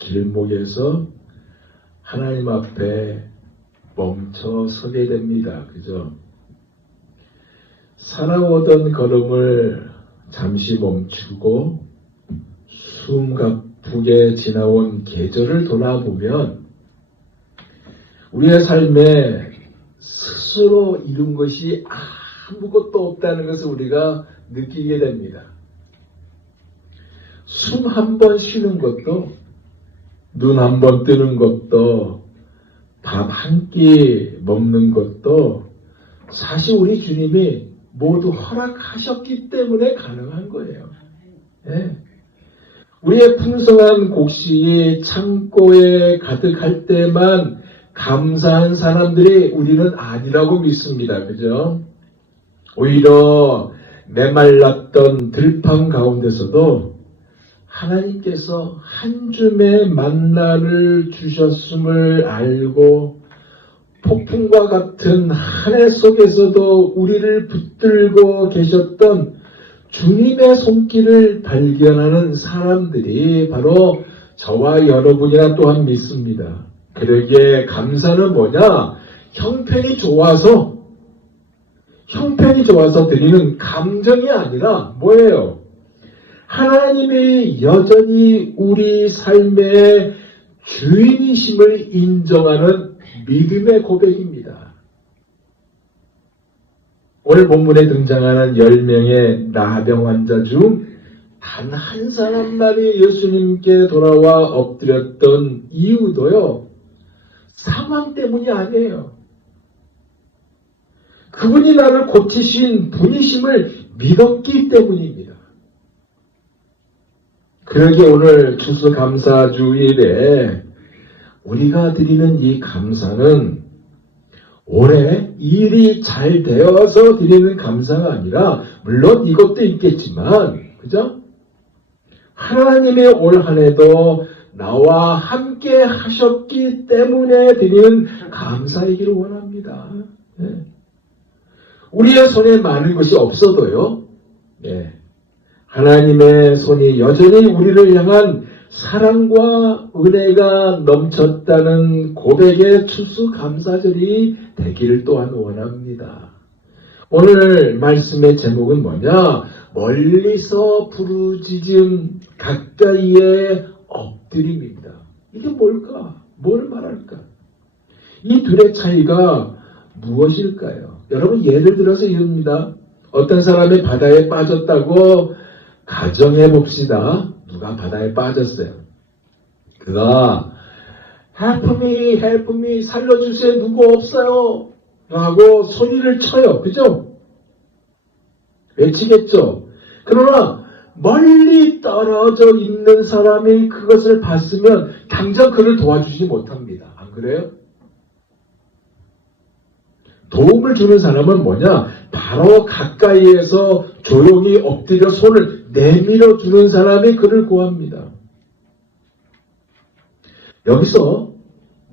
길목에서 하나님 앞에 멈춰 서게 됩니다. 그죠? 살아오던 걸음을 잠시 멈추고 숨가쁘게 지나온 계절을 돌아보면 우리의 삶에 스스로 이룬 것이 아무것도 없다는 것을 우리가 느끼게 됩니다. 숨 한 번 쉬는 것도, 눈 한 번 뜨는 것도, 밥 한 끼 먹는 것도 사실 우리 주님이 모두 허락하셨기 때문에 가능한 거예요. 네. 우리의 풍성한 곡식이 창고에 가득할 때만 감사한 사람들이 우리는 아니라고 믿습니다. 그죠? 오히려 메말랐던 들판 가운데서도 하나님께서 한 줌의 만나를 주셨음을 알고 폭풍과 같은 한 해 속에서도 우리를 붙들고 계셨던 주님의 손길을 발견하는 사람들이 바로 저와 여러분이라 또한 믿습니다. 그러기에 감사는 뭐냐? 형편이 좋아서 드리는 감정이 아니라 뭐예요? 하나님이 여전히 우리 삶의 주인이심을 인정하는 믿음의 고백입니다. 오늘 본문에 등장하는 10명의 나병 환자 중 단 한 사람만이 예수님께 돌아와 엎드렸던 이유도요, 상황 때문이 아니에요. 그분이 나를 고치신 분이심을 믿었기 때문입니다. 그러기에 오늘 추수감사주일에 우리가 드리는 이 감사는 올해 일이 잘 되어서 드리는 감사가 아니라, 물론 이것도 있겠지만, 그죠? 하나님의 올 한 해도 나와 함께 하셨기 때문에 드리는 감사이기를 원합니다. 네. 우리의 손에 많은 것이 없어도요, 네. 하나님의 손이 여전히 우리를 향한 사랑과 은혜가 넘쳤다는 고백의 추수감사절이 되기를 또한 원합니다. 오늘 말씀의 제목은 뭐냐? 멀리서 부르짖음 가까이에 엎드림입니다. 이게 뭘까? 뭘 말할까? 이 둘의 차이가 무엇일까요? 여러분, 예를 들어서 이겁니다. 어떤 사람이 바다에 빠졌다고 가정해 봅시다. 누가 바다에 빠졌어요. 그가 help me, 살려주세요. 누구 없어요? 하고 소리를 쳐요. 그죠? 외치겠죠. 그러나 멀리 떨어져 있는 사람이 그것을 봤으면 당장 그를 도와주지 못합니다. 안 그래요? 도움을 주는 사람은 뭐냐? 바로 가까이에서 조용히 엎드려 손을 내밀어 주는 사람이 그를 구합니다. 여기서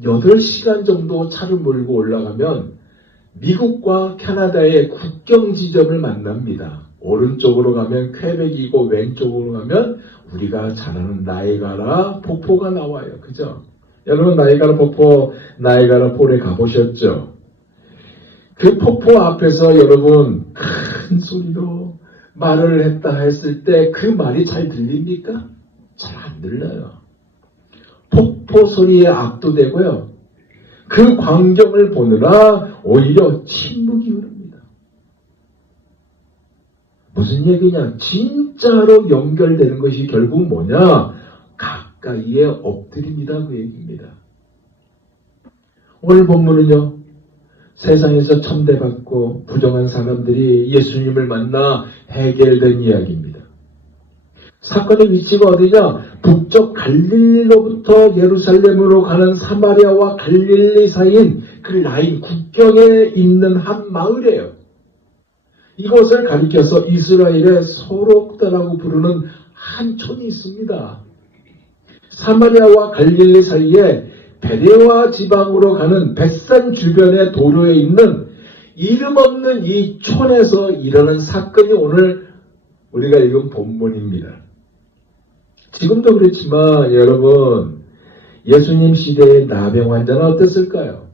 8시간 정도 차를 몰고 올라가면 미국과 캐나다의 국경 지점을 만납니다. 오른쪽으로 가면 퀘벡이고 왼쪽으로 가면 우리가 잘 아는 나이가라 폭포가 나와요. 그죠? 여러분, 나이가라 폭포, 나이가라 폴에 가보셨죠? 그 폭포 앞에서 여러분 큰 소리로 말을 했다 했을 때 그 말이 잘 들립니까? 잘 안 들려요. 폭포 소리에 압도되고요. 그 광경을 보느라 오히려 침묵이 흐릅니다. 무슨 얘기냐? 진짜로 연결되는 것이 결국 뭐냐? 가까이에 엎드립니다. 그 얘기입니다. 오늘 본문은요, 세상에서 천대받고 부정한 사람들이 예수님을 만나 해결된 이야기입니다. 사건의 위치가 어디냐? 북쪽 갈릴리로부터 예루살렘으로 가는 사마리아와 갈릴리 사이인 그 라인 국경에 있는 한 마을이에요. 이곳을 가리켜서 이스라엘의 소록다라고 부르는 한 촌이 있습니다. 사마리아와 갈릴리 사이에 베레와 지방으로 가는 벳산 주변의 도로에 있는 이름 없는 이 촌에서 일어난 사건이 오늘 우리가 읽은 본문입니다. 지금도 그렇지만 여러분, 예수님 시대의 나병 환자는 어땠을까요?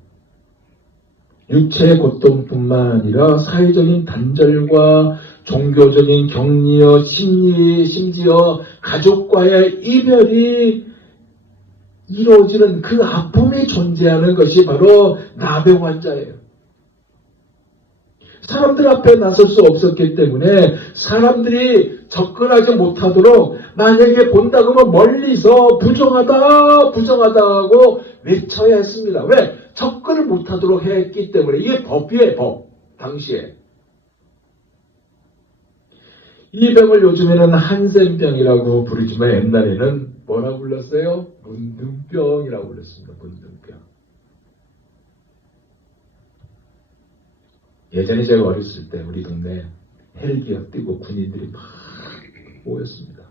육체의 고통뿐만 아니라 사회적인 단절과 종교적인 격리와 심지어 가족과의 이별이 이루어지는 그 아픔이 존재하는 것이 바로 나병 환자예요. 사람들 앞에 나설 수 없었기 때문에 사람들이 접근하지 못하도록 만약에 본다고 하면 멀리서 부정하다 하고 외쳐야 했습니다. 왜? 접근을 못하도록 했기 때문에. 이게 법이에요, 법. 당시에. 이 병을 요즘에는 한센병이라고 부르지만 옛날에는 뭐라고 불렀어요? 문둥병이라고 불렀습니다. 문둥병. 예전에 제가 어렸을 때 우리 동네 헬기가 뜨고 군인들이 막 모였습니다.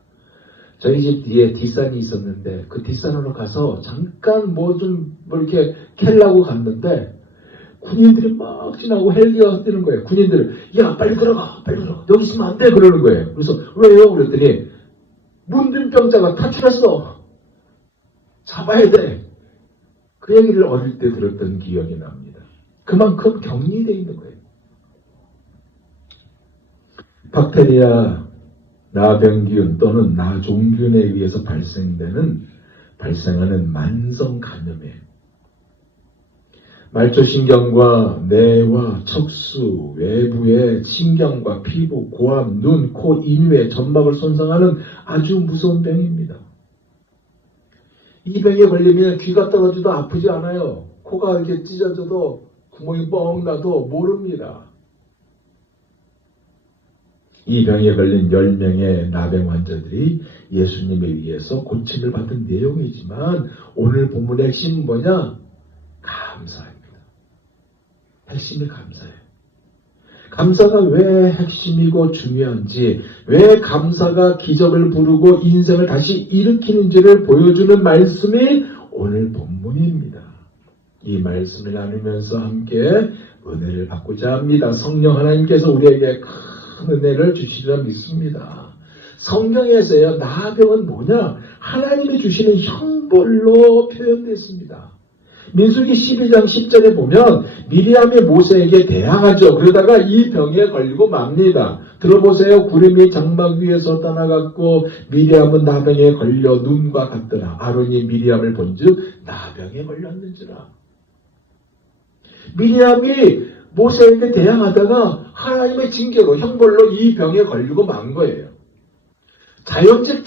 저희 집 뒤에 뒷산이 있었는데 그 뒷산으로 가서 잠깐 뭐 이렇게 캘라고 갔는데 군인들이 막 지나고 헬기가 뜨는 거예요. 군인들은 야 빨리 들어가 여기 있으면 안 돼 그러는 거예요. 그래서 왜요? 그랬더니 문둥병자가 탈출했어. 잡아야 돼. 그 얘기를 어릴 때 들었던 기억이 납니다. 그만큼 격리되어 있는 거예요. 박테리아, 나병균 또는 나종균에 의해서 발생하는 만성 감염이에요. 말초신경과 뇌와 척수, 외부의 신경과 피부, 고암, 눈, 코, 인후의 점막을 손상하는 아주 무서운 병입니다. 이 병에 걸리면 귀가 떨어져도 아프지 않아요. 코가 이렇게 찢어져도 구멍이 뻥 나도 모릅니다. 이 병에 걸린 10명의 나병 환자들이 예수님에 의해서 고침을 받은 내용이지만 오늘 본문의 핵심은 뭐냐? 감사입니다. 핵심이 감사예요. 감사가 왜 핵심이고 중요한지, 왜 감사가 기적을 부르고 인생을 다시 일으키는지를 보여주는 말씀이 오늘 본문입니다. 이 말씀을 나누면서 함께 은혜를 받고자 합니다. 성령 하나님께서 우리에게 큰 은혜를 주시리라 믿습니다. 성경에서요, 나병은 뭐냐? 하나님이 주시는 형벌로 표현됐습니다. 민수기 12장 10절에 보면 미리암이 모세에게 대항하죠. 그러다가 이 병에 걸리고 맙니다. 들어보세요. 구름이 장막 위에서 떠나갔고 미리암은 나병에 걸려 눈과 같더라. 아론이 미리암을 본즉 나병에 걸렸는지라. 미리암이 모세에게 대항하다가 하나님의 징계로 형벌로 이 병에 걸리고 만 거예요. 자연적인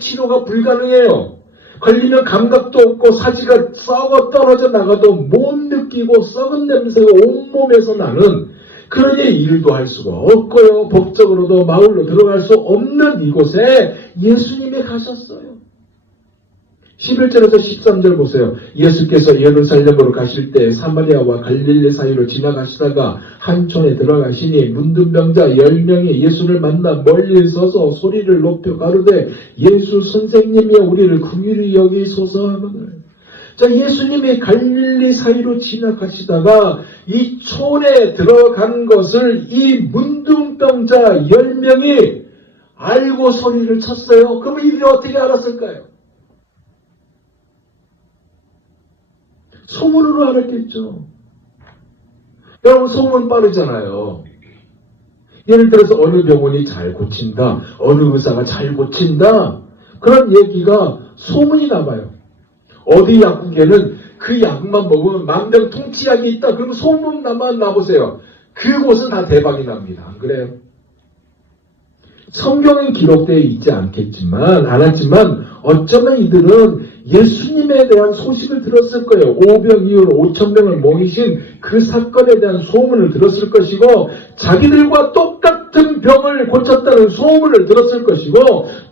치료가 불가능해요. 걸리면 감각도 없고 사지가 썩어 떨어져 나가도 못 느끼고 썩은 냄새가 온몸에서 나는, 그러니 일도 할 수가 없고요. 법적으로도 마을로 들어갈 수 없는 이곳에 예수님이 가셨어요. 11절에서 13절 보세요. 예수께서 예루살렘으로 가실 때 사마리아와 갈릴리 사이로 지나가시다가 한 촌에 들어가시니 문둥병자 10명이 예수를 만나 멀리 서서 소리를 높여 가로되 예수 선생님이여 우리를 긍휼히 여기소서 하거늘. 자, 예수님이 갈릴리 사이로 지나가시다가 이 촌에 들어간 것을 이 문둥병자 10명이 알고 소리를 쳤어요. 그럼 이들이 어떻게 알았을까요? 소문으로 알았겠죠. 여러분, 소문 빠르잖아요. 예를 들어서 어느 병원이 잘 고친다, 어느 의사가 잘 고친다, 그런 얘기가 소문이 나봐요. 어디 약국에는 그 약만 먹으면 만병통치약이 있다. 그러면 소문만 나보세요. 그곳은 다 대박이 납니다. 안 그래요? 성경은 기록되어 있지 않았지만 어쩌면 이들은 예수님에 대한 소식을 들었을 거예요. 오병 이후로 5,000명을 모이신 그 사건에 대한 소문을 들었을 것이고, 자기들과 똑같은 병을 고쳤다는 소문을 들었을 것이고,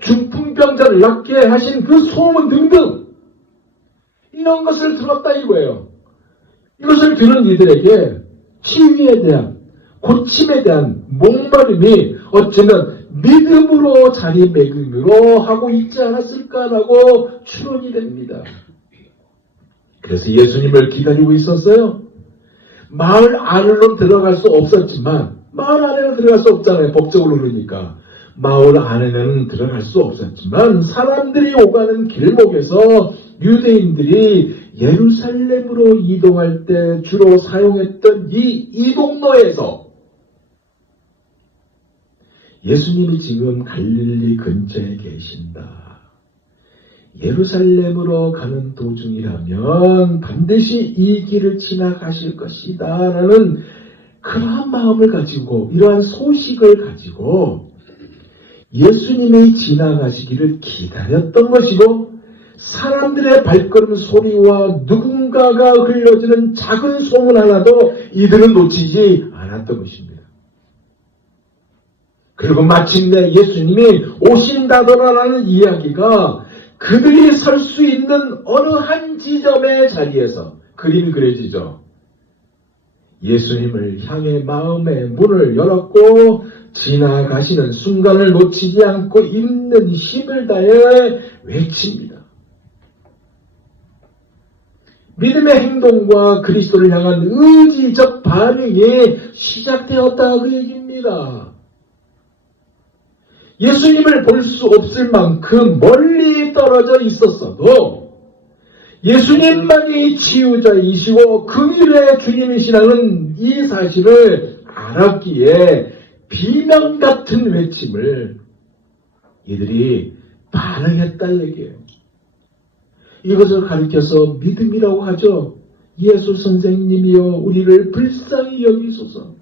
중풍병자를 낫게 하신 그 소문 등등, 이런 것을 들었다 이거예요. 이것을 들은 이들에게 치유에 대한, 고침에 대한 목마름이 어쩌면 믿음으로 자리매김으로 하고 있지 않았을까라고 추론이 됩니다. 그래서 예수님을 기다리고 있었어요. 마을 안으로 들어갈 수 없었지만, 마을 안에는 들어갈 수 없잖아요. 법적으로 그러니까. 마을 안에는 들어갈 수 없었지만 사람들이 오가는 길목에서 유대인들이 예루살렘으로 이동할 때 주로 사용했던 이 이동로에서 예수님이 지금 갈릴리 근처에 계신다. 예루살렘으로 가는 도중이라면 반드시 이 길을 지나가실 것이다 라는 그러한 마음을 가지고 이러한 소식을 가지고 예수님이 지나가시기를 기다렸던 것이고 사람들의 발걸음 소리와 누군가가 흘려지는 작은 소문 하나도 이들은 놓치지 않았던 것입니다. 그리고 마침내 예수님이 오신다더라라는 이야기가 그들이 설 수 있는 어느 한 지점의 자리에서 그림이 그려지죠. 예수님을 향해 마음의 문을 열었고 지나가시는 순간을 놓치지 않고 있는 힘을 다해 외칩니다. 믿음의 행동과 그리스도를 향한 의지적 반응이 시작되었다 그 얘기입니다. 예수님을 볼 수 없을 만큼 멀리 떨어져 있었어도 예수님만이 치유자이시고 긍휼의 주님이시라는 이 사실을 알았기에 비명 같은 외침을 이들이 반응했다 얘기예요. 이것을 가리켜서 믿음이라고 하죠. 예수 선생님이여 우리를 불쌍히 여기소서.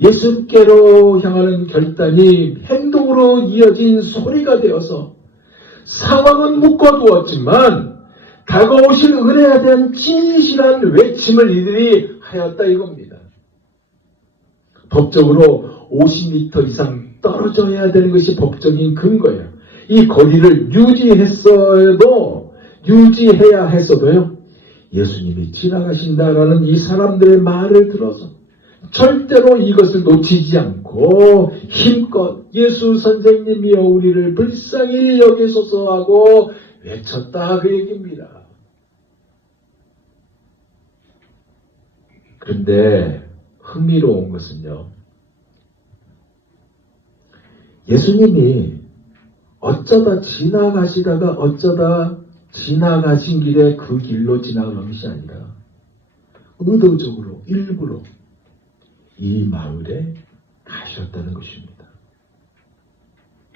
예수께로 향하는 결단이 행동으로 이어진 소리가 되어서 상황은 묶어두었지만 다가오신 은혜에 대한 진실한 외침을 이들이 하였다 이겁니다. 법적으로 50m 이상 떨어져야 되는 것이 법적인 근거예요. 이 거리를 유지해야 했어도요. 예수님이 지나가신다라는 이 사람들의 말을 들어서 절대로 이것을 놓치지 않고 힘껏 예수 선생님이여 우리를 불쌍히 여기소서 하고 외쳤다 그 얘기입니다. 그런데 흥미로운 것은요. 예수님이 어쩌다 지나가시다가 어쩌다 지나가신 길에 그 길로 지나간 것이 아니라 의도적으로 일부러 이 마을에 가셨다는 것입니다.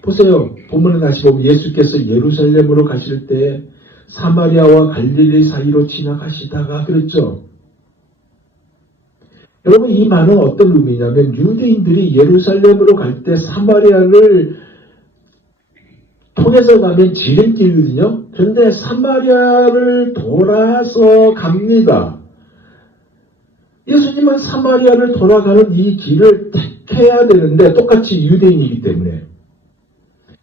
보세요. 본문을 다시 보면 예수께서 예루살렘으로 가실 때 사마리아와 갈릴리 사이로 지나가시다가 그랬죠. 여러분 이 말은 어떤 의미냐면 유대인들이 예루살렘으로 갈 때 사마리아를 통해서 가면 지름길이거든요. 그런데 사마리아를 돌아서 갑니다. 예수님은 사마리아를 돌아가는 이 길을 택해야 되는데 똑같이 유대인이기 때문에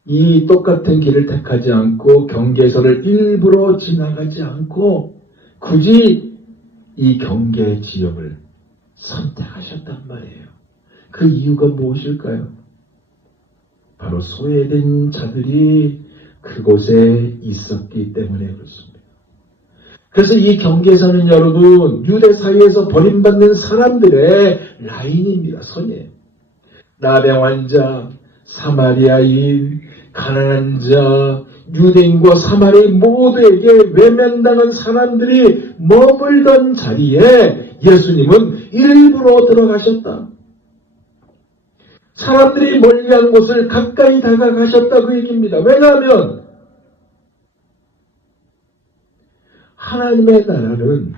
이 똑같은 길을 택하지 않고 경계선을 일부러 지나가지 않고 굳이 이 경계 지역을 선택하셨단 말이에요. 그 이유가 무엇일까요? 바로 소외된 자들이 그곳에 있었기 때문에 그렇습니다. 그래서 이 경계선은 여러분 유대 사회에서 버림받는 사람들의 라인입니다. 선이에요. 나병 환자, 사마리아인, 가난한 자, 유대인과 사마리아인 모두에게 외면당한 사람들이 머물던 자리에 예수님은 일부러 들어가셨다. 사람들이 멀리한 곳을 가까이 다가가셨다 그 얘기입니다. 왜냐하면 하나님의 나라는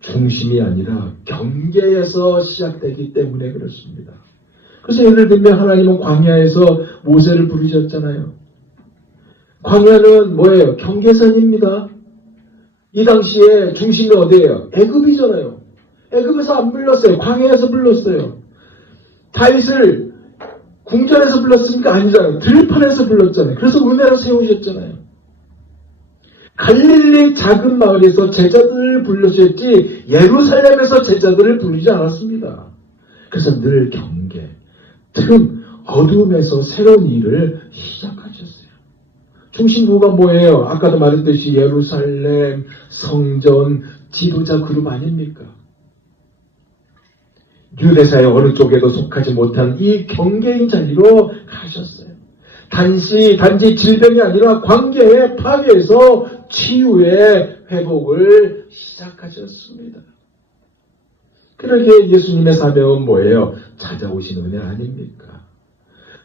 중심이 아니라 경계에서 시작되기 때문에 그렇습니다. 그래서 예를 들면 하나님은 광야에서 모세를 부르셨잖아요. 광야는 뭐예요? 경계선입니다. 이 당시에 중심이 어디예요? 애굽이잖아요. 애굽에서 안 불렀어요. 광야에서 불렀어요. 다윗을 궁전에서 불렀습니까? 아니잖아요. 들판에서 불렀잖아요. 그래서 은혜로 세우셨잖아요. 갈릴리 작은 마을에서 제자들을 부르셨지 예루살렘에서 제자들을 부르지 않았습니다. 그래서 늘 경계, 틈, 어둠에서 새로운 일을 시작하셨어요. 중심부가 뭐예요? 아까도 말했듯이 예루살렘, 성전, 지도자 그룹 아닙니까? 유대사의 어느 쪽에도 속하지 못한 이 경계인 자리로 가셨어요. 단지 질병이 아니라 관계의 파괴에서 치유의 회복을 시작하셨습니다. 그러기에 예수님의 사명은 뭐예요? 찾아오신 은혜 아닙니까?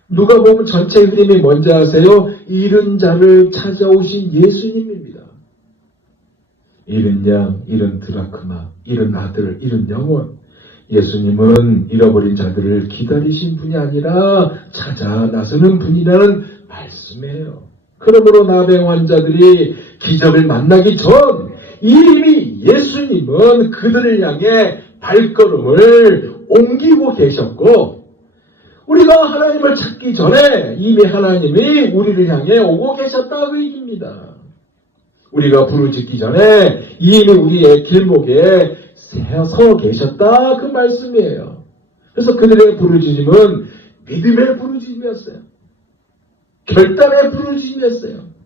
누가 보면 전체 흐름이 뭔지 아세요? 잃은 자를 찾아오신 예수님입니다. 잃은 양, 잃은 드라크마, 잃은 아들, 잃은 영혼. 예수님은 잃어버린 자들을 기다리신 분이 아니라 찾아 나서는 분이라는 말씀이에요. 그러므로 나병 환자들이 기적을 만나기 전 이미 예수님은 그들을 향해 발걸음을 옮기고 계셨고, 우리가 하나님을 찾기 전에 이미 하나님이 우리를 향해 오고 계셨다 그 얘기입니다. 우리가 부르짖기 전에 이미 우리의 길목에 서 계셨다 그 말씀이에요. 그래서 그들의 부르짖음은 믿음의 부르짖음이었어요. 결단의 부르짖음이었어요.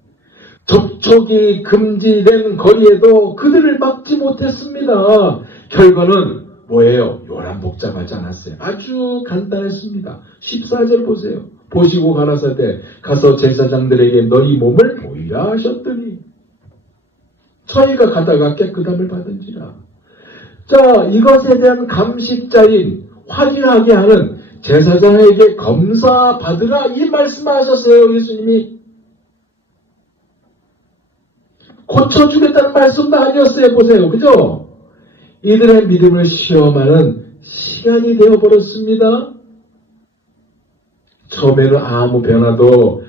접촉이 금지된 거리에도 그들을 막지 못했습니다. 결과는 뭐예요? 요란복잡하지 않았어요. 아주 간단했습니다. 14절 보세요. 보시고 가라사대 가서 제사장들에게 너희 몸을 보이라 하셨더니 저희가 가다가 깨끗함을 받은지라. 자, 이것에 대한 감식자인 확인하게 하는 제사장에게 검사 받으라 이 말씀하셨어요. 예수님이 고쳐주겠다는 말씀도 아니었어요. 보세요. 그죠? 이들의 믿음을 시험하는 시간이 되어버렸습니다. 처음에는 아무 변화도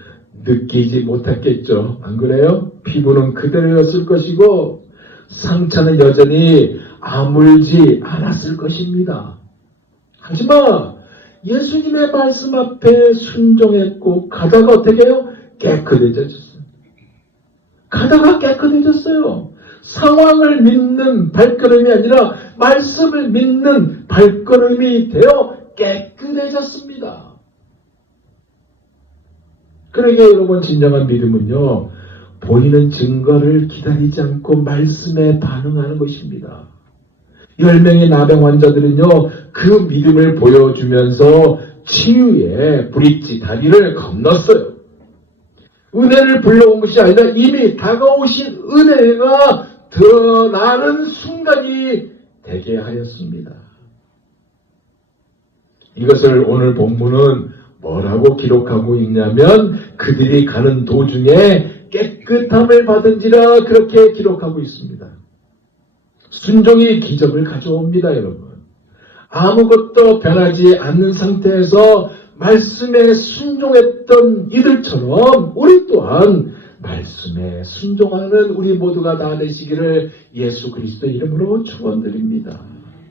느끼지 못했겠죠. 안 그래요? 피부는 그대로였을 것이고 상처는 여전히 아물지 않았을 것입니다. 하지만 예수님의 말씀 앞에 순종했고 가다가 어떻게 해요? 깨끗해졌어요. 가다가 깨끗해졌어요. 상황을 믿는 발걸음이 아니라 말씀을 믿는 발걸음이 되어 깨끗해졌습니다. 그러기에 여러분 진정한 믿음은요, 보이는 증거를 기다리지 않고 말씀에 반응하는 것입니다. 10명의 나병 환자들은요, 그 믿음을 보여주면서 치유의 브릿지 다리를 건넜어요. 은혜를 불러온 것이 아니라 이미 다가오신 은혜가 드러나는 순간이 되게 하였습니다. 이것을 오늘 본문은 뭐라고 기록하고 있냐면 그들이 가는 도중에 깨끗함을 받은지라 그렇게 기록하고 있습니다. 순종이 기적을 가져옵니다, 여러분. 아무것도 변하지 않는 상태에서 말씀에 순종했던 이들처럼 우리 또한 말씀에 순종하는 우리 모두가 다 되시기를 예수 그리스도 이름으로 축원드립니다.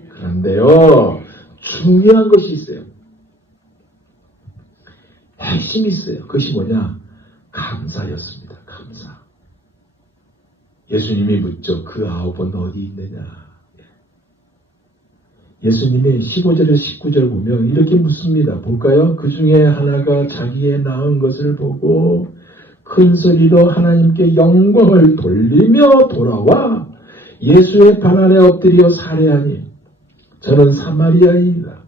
그런데요, 중요한 것이 있어요. 핵심이 있어요. 그것이 뭐냐? 감사였습니다. 감사. 예수님이 묻죠. 그 9은 어디 있느냐? 예수님이 15절에서 19절 보면 이렇게 묻습니다. 볼까요? 그 중에 하나가 자기의 낳은 것을 보고 큰 소리로 하나님께 영광을 돌리며 돌아와 예수의 발 아래 엎드려 살해하니 저는 사마리아인이다.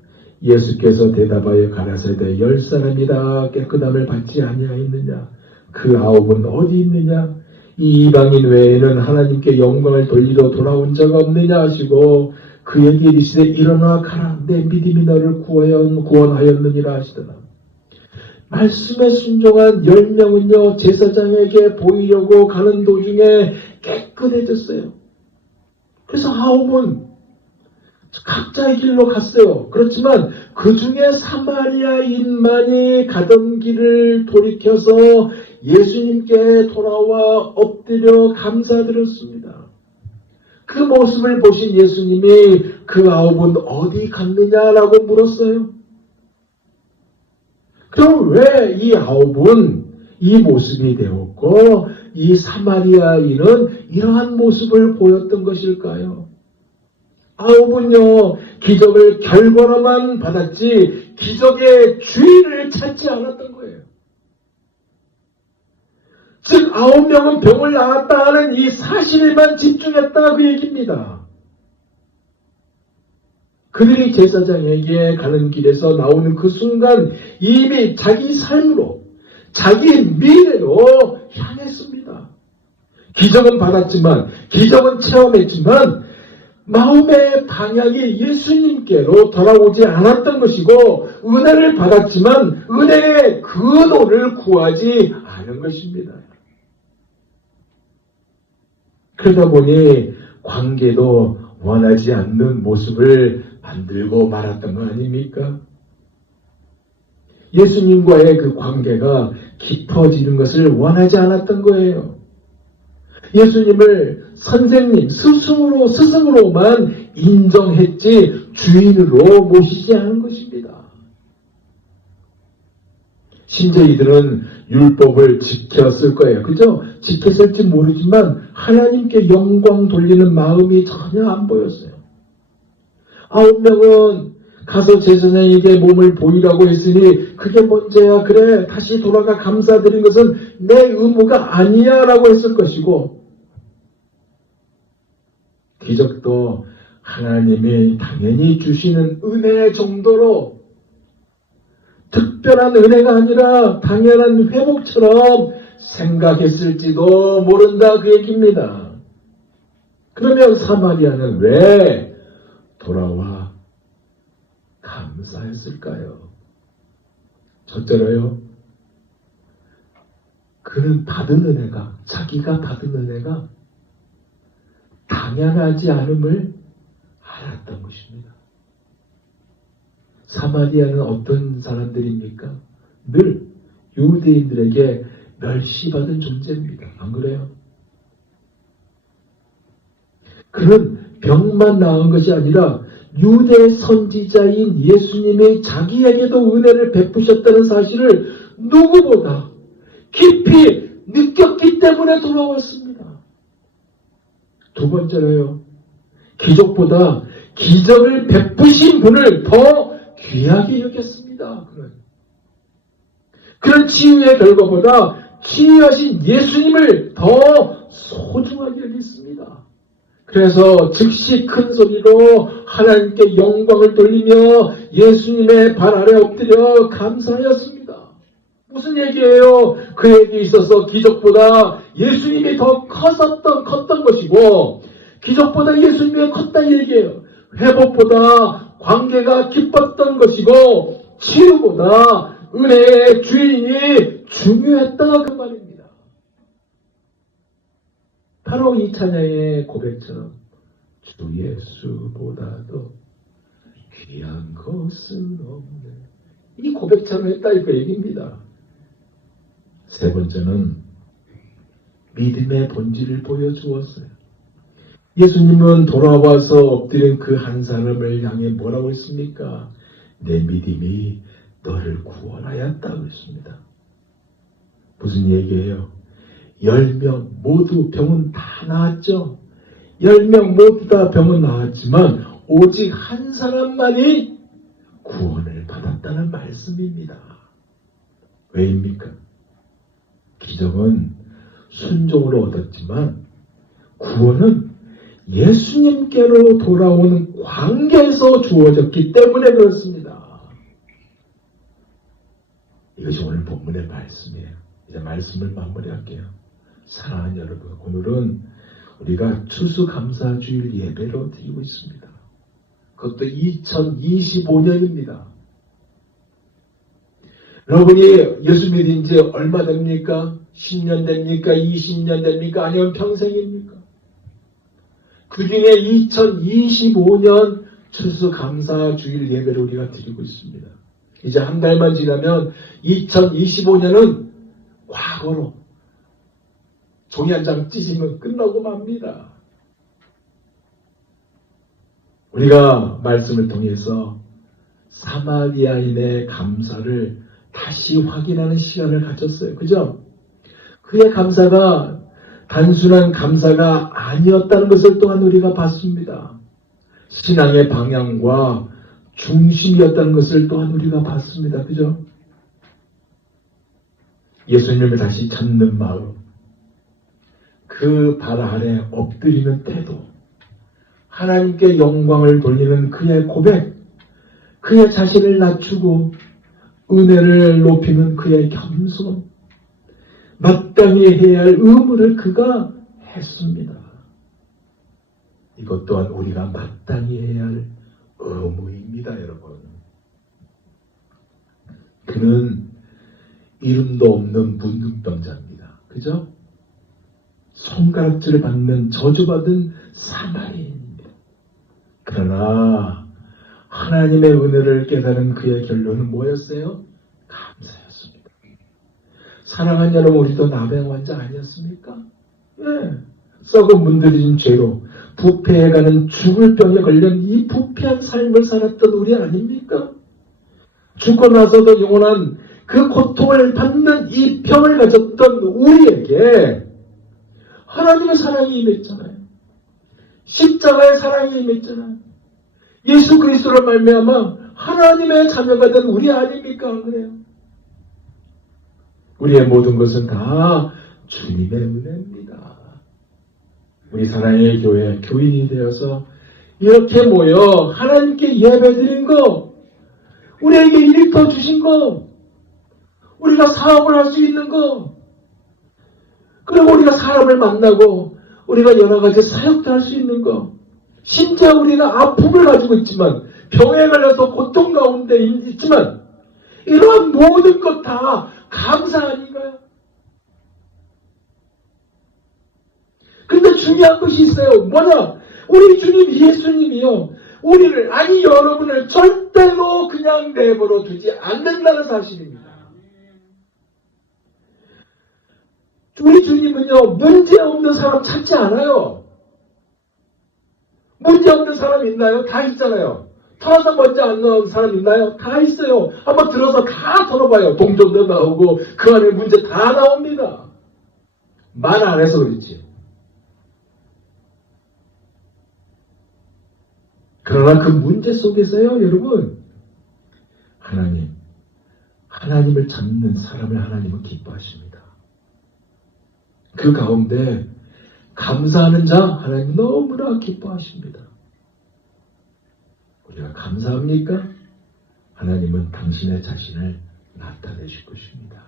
예수께서 대답하여 가라사대 10사람이다 깨끗함을 받지 아니하였느냐? 그 9은 어디 있느냐? 이 이방인 외에는 하나님께 영광을 돌리러 돌아온 자가 없느냐 하시고 그에게 이르시되 일어나 가라 내 믿음이 너를 구원하였느니라 하시더라. 말씀에 순종한 10명은요 제사장에게 보이려고 가는 도중에 깨끗해졌어요. 그래서 9은 각자의 길로 갔어요. 그렇지만 그 중에 사마리아인만이 가던 길을 돌이켜서 예수님께 돌아와 엎드려 감사드렸습니다. 그 모습을 보신 예수님이 그 9은 어디 갔느냐라고 물었어요. 그럼 왜 이 9은 이 모습이 되었고 이 사마리아인은 이러한 모습을 보였던 것일까요? 9은요 기적을 결과로만 받았지 기적의 주인을 찾지 않았던 거예요. 즉 9명은 병을 나았다 하는 이 사실에만 집중했다 그 얘기입니다. 그들이 제사장에게 가는 길에서 나오는 그 순간 이미 자기 삶으로, 자기 미래로 향했습니다. 기적은 받았지만, 기적은 체험했지만 마음의 방향이 예수님께로 돌아오지 않았던 것이고, 은혜를 받았지만 은혜의 근원을 구하지 않은 것입니다. 그러다 보니 관계도 원하지 않는 모습을 만들고 말았던 거 아닙니까? 예수님과의 그 관계가 깊어지는 것을 원하지 않았던 거예요. 예수님을 선생님, 스승으로만 인정했지 주인으로 모시지 않은 것입니다. 심지어 이들은 율법을 지켰을 거예요. 그죠? 지켰을지 모르지만 하나님께 영광 돌리는 마음이 전혀 안 보였어요. 9명은 가서 제사장에게 몸을 보이라고 했으니 그게 문제야. 그래, 다시 돌아가 감사드린 것은 내 의무가 아니야 라고 했을 것이고, 기적도 하나님이 당연히 주시는 은혜 정도로 특별한 은혜가 아니라 당연한 회복처럼 생각했을지도 모른다 그 얘기입니다. 그러면 사마리아는 왜 돌아와 감사했을까요? 첫째로요, 그는 받은 은혜가, 자기가 받은 은혜가 당연하지 않음을 알았던 것입니다. 사마리아는 어떤 사람들입니까? 늘 유대인들에게 멸시받은 존재입니다. 안 그래요? 그는 병만 나은 것이 아니라 유대 선지자인 예수님이 자기에게도 은혜를 베푸셨다는 사실을 누구보다 깊이 느꼈기 때문에 돌아왔습니다. 두 번째로요, 기적보다 기적을 베푸신 분을 더 귀하게 여겼습니다. 그런 치유의 결과보다 치유하신 예수님을 더 소중하게 여겼습니다. 그래서 즉시 큰 소리로 하나님께 영광을 돌리며 예수님의 발 아래 엎드려 감사하였습니다. 무슨 얘기예요? 그에게 있어서 기적보다 예수님이 더 컸던 것이고, 기적보다 예수님이 컸다 얘기예요. 회복보다 관계가 기뻤던 것이고, 치유보다 은혜의 주인이 중요했다 그 말입니다. 바로 이 찬양의 고백처럼 주 예수보다도 귀한 것은 없네, 이 고백처럼 했다 그 얘기입니다. 세 번째는 믿음의 본질을 보여주었어요. 예수님은 돌아와서 엎드린 그 한 사람을 향해 뭐라고 했습니까? 내 믿음이 너를 구원하였다 그랬습니다. 무슨 얘기예요? 10명 모두 병은 다 나았죠. 10명 모두 다 병은 나았지만 오직 한 사람만이 구원을 받았다는 말씀입니다. 왜입니까? 기적은 순종으로 얻었지만 구원은 예수님께로 돌아오는 관계에서 주어졌기 때문에 그렇습니다. 이것이 오늘 본문의 말씀이에요. 이제 말씀을 마무리할게요. 사랑하는 여러분, 오늘은 우리가 추수감사주일 예배로 드리고 있습니다. 그것도 2025년입니다. 여러분이 예수 믿은 지 얼마 됩니까? 10년 됩니까? 20년 됩니까? 아니면 평생입니까? 그 중에 2025년 추수감사주일 예배를 우리가 드리고 있습니다. 이제 한 달만 지나면 2025년은 과거로 종이 한 장 찢으면 끝나고 맙니다. 우리가 말씀을 통해서 사마리아인의 감사를 다시 확인하는 시간을 가졌어요. 그죠? 그의 감사가 단순한 감사가 아니었다는 것을 또한 우리가 봤습니다. 신앙의 방향과 중심이었다는 것을 또한 우리가 봤습니다. 그죠? 예수님을 다시 찾는 마음, 그 발 아래 엎드리는 태도, 하나님께 영광을 돌리는 그의 고백, 그의 자신을 낮추고 은혜를 높이는 그의 겸손, 마땅히 해야 할 의무를 그가 했습니다. 이것 또한 우리가 마땅히 해야 할 의무입니다, 여러분. 그는 이름도 없는 문둥병자입니다. 그죠? 손가락질을 받는 저주받은 사마리아인입니다. 그러나 하나님의 은혜를 깨달은 그의 결론은 뭐였어요? 감사였습니다. 사랑하는 여러분, 우리도 나병 환자 아니었습니까? 네. 썩은 문드러진 죄로 부패해가는 죽을 병에 걸린 이 부패한 삶을 살았던 우리 아닙니까? 죽고 나서도 영원한 그 고통을 받는 이 병을 가졌던 우리에게 하나님의 사랑이 임했잖아요. 십자가의 사랑이 임했잖아요. 예수 그리스도로 말미암아 하나님의 자녀가 된 우리 아닙니까? 그래요. 우리의 모든 것은 다 주님의 은혜입니다. 우리 사랑의 교회, 교인이 되어서 이렇게 모여 하나님께 예배드린 거, 우리에게 일터 주신 거, 우리가 사업을 할 수 있는 거, 그리고 우리가 사람을 만나고 우리가 여러 가지 사역도 할 수 있는 거, 심지어 우리가 아픔을 가지고 있지만, 병에 걸려서 고통 가운데 있지만, 이러한 모든 것 다 감사 아닌가요? 그런데 중요한 것이 있어요. 뭐냐? 우리 주님 예수님이요, 우리를, 아니 여러분을 절대로 그냥 내버려 두지 않는다는 사실입니다. 우리 주님은요, 문제없는 사람 찾지 않아요. 문제없는 사람 있나요? 다 있잖아요. 털어서 먼지 안 나온 사람 있나요? 다 있어요. 한번 들어서 다 털어봐요. 동전도 나오고 그 안에 문제 다 나옵니다. 말 안 해서 그렇지. 그러나 그 문제 속에서요, 여러분, 하나님을 찾는 사람을 하나님은 기뻐하십니다. 그 가운데 감사하는 자 하나님 너무나 기뻐하십니다. 우리가 감사합니까? 하나님은 당신의 자신을 나타내실 것입니다.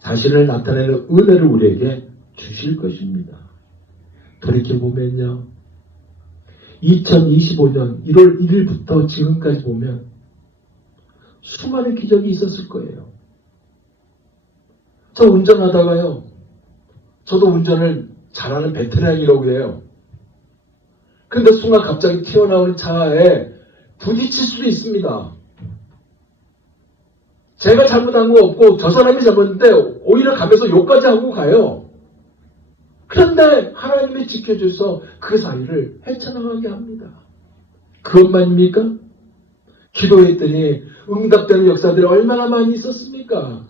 자신을 나타내는 은혜를 우리에게 주실 것입니다. 돌이켜보면요, 2025년 1월 1일부터 지금까지 보면 수많은 기적이 있었을 거예요. 저 운전하다가요, 저도 운전을 잘하는 베테랑이라고 해요. 근데 순간 갑자기 튀어나오는 차에 부딪힐 수도 있습니다. 제가 잘못한 거 없고 저 사람이 잘못했는데 오히려 가면서 욕까지 하고 가요. 그런데 하나님이 지켜줘서 그 사이를 헤쳐나가게 합니다. 그것만입니까? 기도했더니 응답되는 역사들이 얼마나 많이 있었습니까?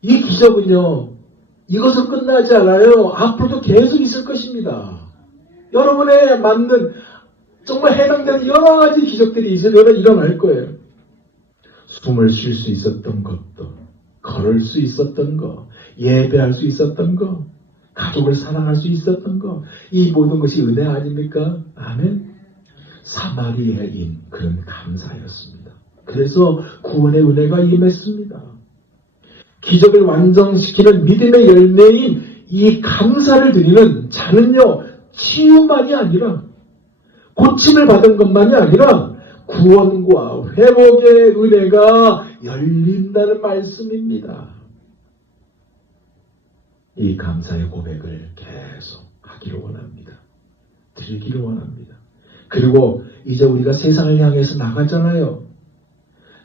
이 기적은요, 이것은 끝나지 않아요. 앞으로도 계속 있을 것입니다. 여러분에 맞는 정말 해당되는 여러 가지 기적들이 일어날 거예요. 숨을 쉴 수 있었던 것도, 걸을 수 있었던 거, 예배할 수 있었던 거, 가족을 사랑할 수 있었던 거, 이 모든 것이 은혜 아닙니까? 아멘. 사마리아인, 그런 감사였습니다. 그래서 구원의 은혜가 임했습니다. 기적을 완성시키는 믿음의 열매인 이 감사를 드리는 자는요, 치유만이 아니라, 고침을 받은 것만이 아니라 구원과 회복의 은혜가 열린다는 말씀입니다. 이 감사의 고백을 계속 하기를 원합니다. 드리기를 원합니다. 그리고 이제 우리가 세상을 향해서 나가잖아요.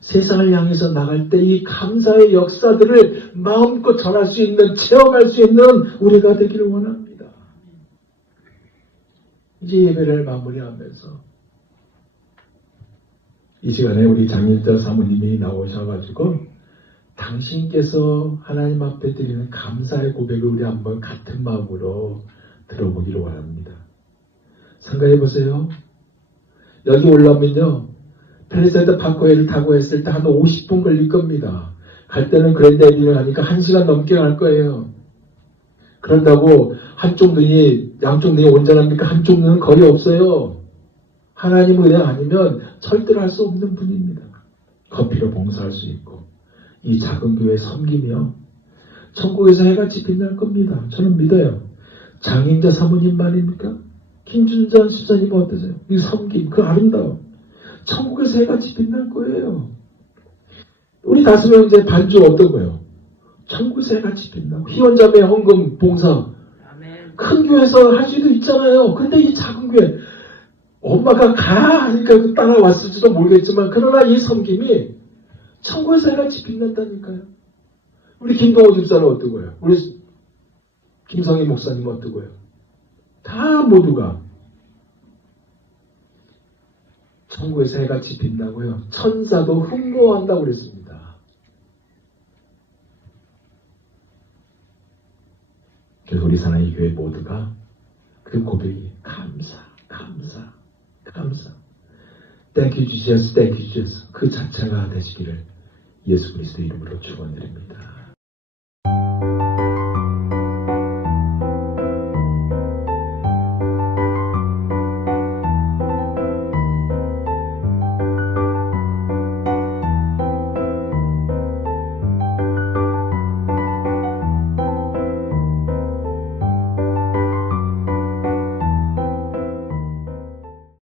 세상을 향해서 나갈 때 이 감사의 역사들을 마음껏 전할 수 있는, 체험할 수 있는 우리가 되기를 원합니다. 이제 예배를 마무리하면서 이 시간에 우리 장일자 사모님이 나오셔가지고 당신께서 하나님 앞에 드리는 감사의 고백을 우리 한번 같은 마음으로 들어보기를 원합니다. 생각해 보세요. 여기 올라오면요, 펠리세드 파크웨이를 타고 했을 때 한 50분 걸릴 겁니다. 갈 때는 그랜드 애비뉴를 가니까 1시간 넘게 갈 거예요. 그런다고 한쪽 눈이, 양쪽 눈이 온전합니까? 한쪽 눈은 거의 없어요. 하나님 은혜 아니면 절대로 할 수 없는 분입니다. 커피로 봉사할 수 있고, 이 작은 교회 섬기며 천국에서 해같이 빛날 겁니다. 저는 믿어요. 장인자 사모님 말입니까? 김준전 집사님 어떠세요? 이 섬김, 그 아름다움. 천국에서 해같이 빛날 거예요. 우리 다섯 형제 반주 어떤 거예요? 천국에서 해같이 빛나고, 희원자매 헌금 봉사. 큰 교회에서 할 수도 있잖아요. 근데 이 작은 교회, 엄마가 가 하니까 따라왔을지도 모르겠지만, 그러나 이 섬김이 천국에서 해같이 빛난다니까요. 우리 김동호 집사는 어떤 거예요? 우리 김성희 목사님은 어떤 거예요? 다 모두가 천국에서 해같이 빛나고요. 천사도 흠모한다고 그랬습니다. 그래서 우리 사나이 교회 모두가 그 고백이 감사. Thank you Jesus, thank you Jesus. 그 자체가 되시기를 예수 그리스도 이름으로 축원드립니다.